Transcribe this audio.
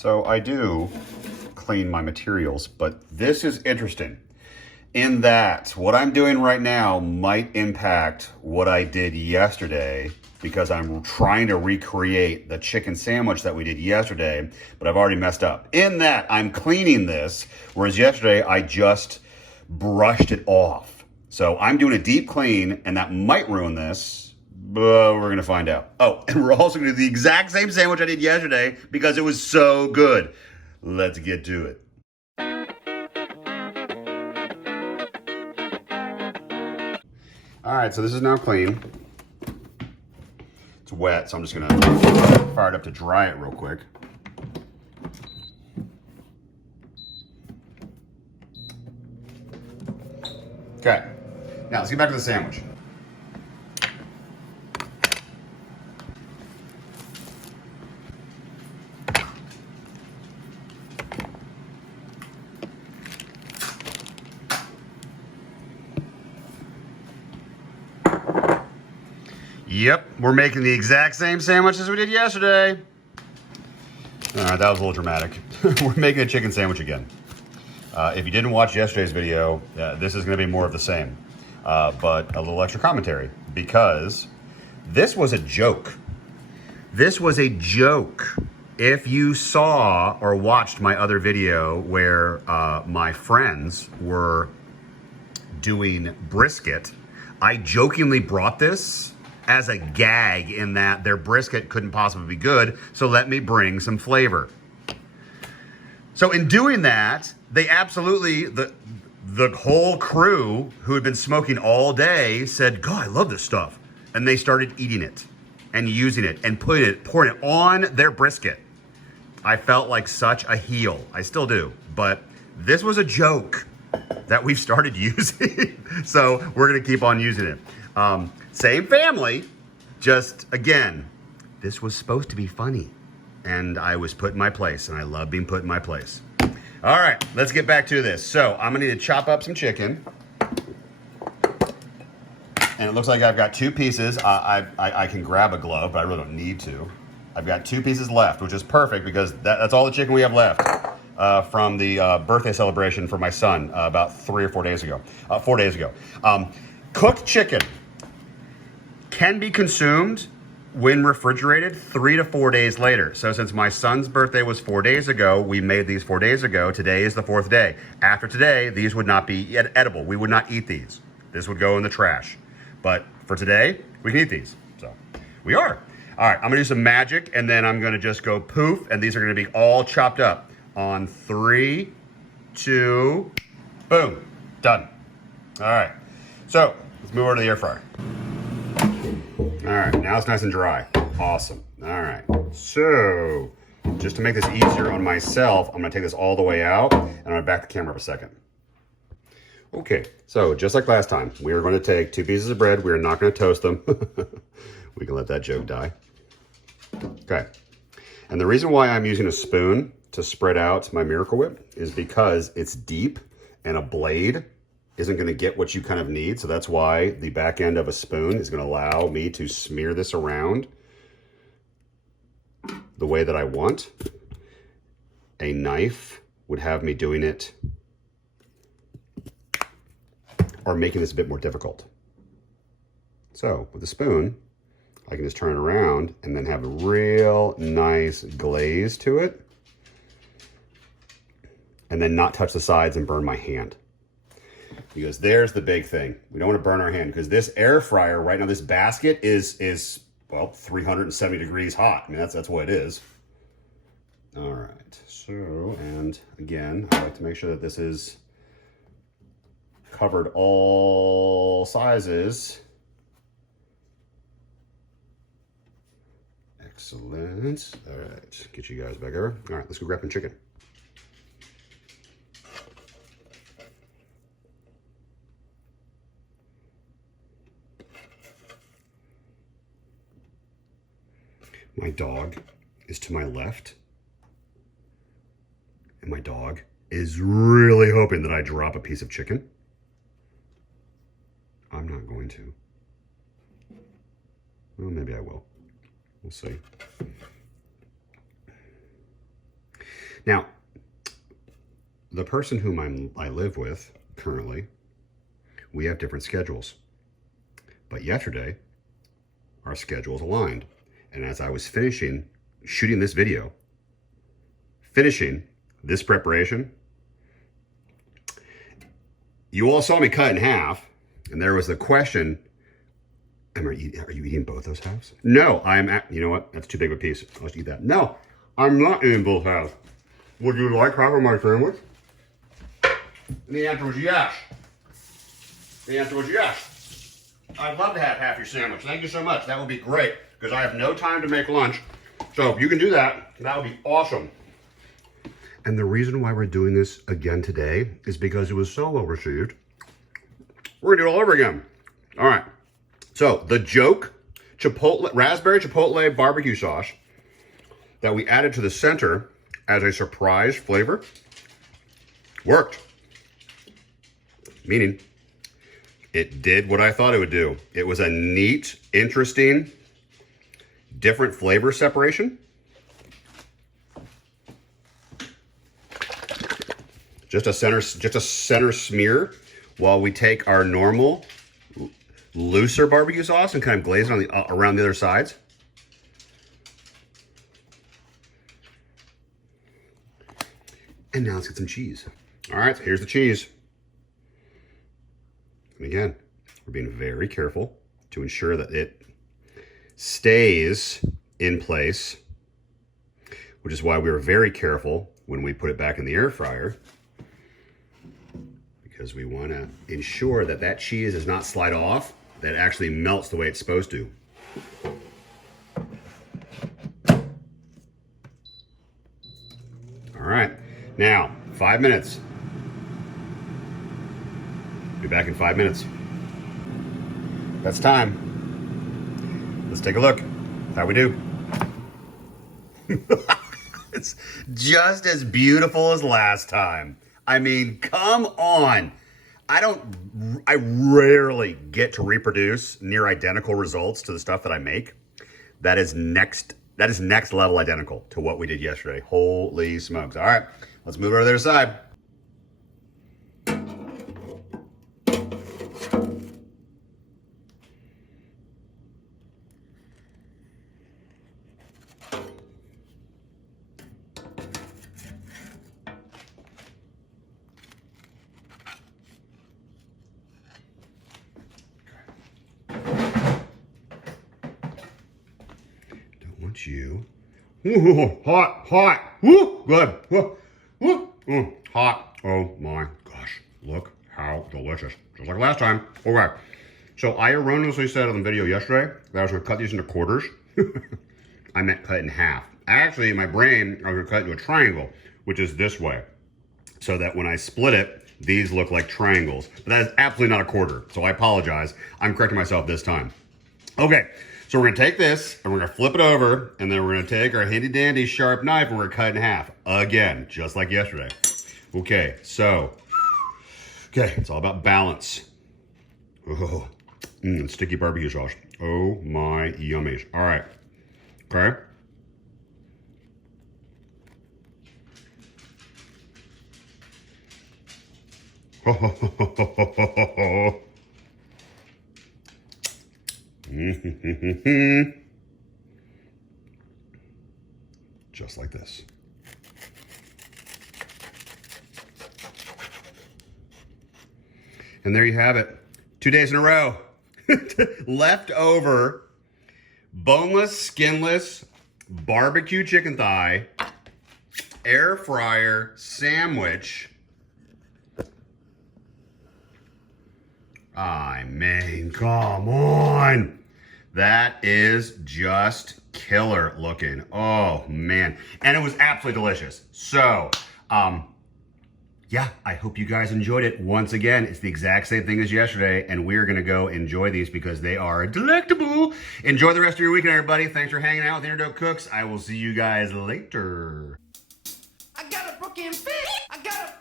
So I do clean my materials, but this is interesting in that what I'm doing right now might impact what I did yesterday, because I'm trying to recreate the chicken sandwich that we did yesterday, but I've already messed up. In that I'm cleaning this, whereas yesterday I just brushed it off. So I'm doing a deep clean, and that might ruin this, but we're gonna find out. Oh, and we're also gonna do the exact same sandwich I did yesterday because it was so good. Let's get to it. All right, so this is now clean. It's wet, so I'm just gonna fire it up to dry it real quick. Okay, now let's get back to the sandwich. Yep, we're making the exact same sandwich as we did yesterday. All right, that was a little dramatic. We're making a chicken sandwich again. If you didn't watch yesterday's video, this is gonna be more of the same, but a little extra commentary, because this was a joke. This was a joke. If you saw or watched my other video where my friends were doing brisket, I jokingly brought this as a gag in that their brisket couldn't possibly be good, so let me bring some flavor. So in doing that, they absolutely, the whole crew who had been smoking all day said, God, I love this stuff. And they started eating it and using it and pouring it on their brisket. I felt like such a heel. I still do, but this was a joke that we've started using. So we're gonna keep on using it. Same family, just again, this was supposed to be funny, and I was put in my place, and I love being put in my place. All right, let's get back to this. So I'm gonna need to chop up some chicken, and it looks like I've got two pieces. I can grab a glove, but I really don't need to. I've got two pieces left, which is perfect because that's all the chicken we have left from the birthday celebration for my son about 3 or 4 days ago. 4 days ago. Cooked chicken can be consumed when refrigerated 3 to 4 days later. So since my son's birthday was 4 days ago, we made these 4 days ago. Today is the 4th day. After today, these would not be edible. We would not eat these. This would go in the trash. But for today, we can eat these. So we are. All right, I'm gonna do some magic, and then I'm gonna just go poof, and these are gonna be all chopped up on 3, 2, boom, done. All right, so let's move over to the air fryer. All right, now it's nice and dry. Awesome. All right, so just to make this easier on myself, I'm gonna take this all the way out, and I'm gonna back the camera up a second. Okay, so just like last time, we are going to take 2 pieces of bread. We are not going to toast them. We can let that joke die. Okay, and the reason why I'm using a spoon to spread out my Miracle Whip is because it's deep, and a blade isn't going to get what you kind of need. So that's why the back end of a spoon is going to allow me to smear this around the way that I want. A knife would have me doing it or making this a bit more difficult. So with a spoon, I can just turn it around and then have a real nice glaze to it, and then not touch the sides and burn my hand. Because there's the big thing. We don't want to burn our hand, because this air fryer right now, this basket is well, 370 degrees hot. I mean, that's what it is. All right, so, and again, I like to make sure that this is covered all sizes. Excellent. All right, get you guys back over. All right, let's go grab some chicken. My dog is to my left, and my dog is really hoping that I drop a piece of chicken. I'm not going to. Well, maybe I will. We'll see. Now, the person whom I live with currently, we have different schedules. But yesterday, our schedules aligned. And as I was shooting this video, finishing this preparation, you all saw me cut in half, and there was the question, are you eating both those halves? No, you know what? That's too big of a piece. I'll just eat that. No, I'm not eating both halves. Would you like having my sandwich? And the answer was yes. The answer was yes. I'd love to have half your sandwich. Thank you so much. That would be great, because I have no time to make lunch. So if you can do that, that would be awesome. And the reason why we're doing this again today is because it was so well received. We're gonna do it all over again. All right. So the Doak Raspberry Chipotle barbecue sauce that we added to the center as a surprise flavor worked. Meaning, it did what I thought it would do. It was a neat, interesting, different flavor separation. Just a center smear while we take our normal looser barbecue sauce and kind of glaze it on around the other sides. And now let's get some cheese. All right, so here's the cheese. And again, we're being very careful to ensure that it stays in place, which is why we were very careful when we put it back in the air fryer, because we want to ensure that that cheese does not slide off, that it actually melts the way it's supposed to. All right, now 5 minutes. Be back in 5 minutes. That's time. Let's take a look. How we do? It's just as beautiful as last time. I mean, come on. I rarely get to reproduce near identical results to the stuff that I make. That is next level identical to what we did yesterday. Holy smokes. All right, let's move over to the other side. You. Ooh, hot. Woo, good. Hot. Oh my gosh. Look how delicious. Just like last time. Okay. So I erroneously said on the video yesterday that I was going to cut these into quarters. I meant cut in half. Actually, in my brain, I was going to cut it into a triangle, which is this way. So that when I split it, these look like triangles. But that is absolutely not a quarter. So I apologize. I'm correcting myself this time. Okay. So we're gonna take this and we're gonna flip it over, and then we're gonna take our handy dandy sharp knife and we're gonna cut it in half. Again, just like yesterday. Okay, so, it's all about balance. Oh, sticky barbecue sauce. Oh my yummies. All right, okay. Just like this. And there you have it. 2 days in a row. Leftover, boneless, skinless, barbecue chicken thigh, air fryer sandwich. I mean, come on. That is just killer looking. Oh, man. And it was absolutely delicious. So, yeah, I hope you guys enjoyed it. Once again, it's the exact same thing as yesterday, and we're going to go enjoy these because they are delectable. Enjoy the rest of your weekend, everybody. Thanks for hanging out with Doak Cooks. I will see you guys later. I got a broken fit. I got a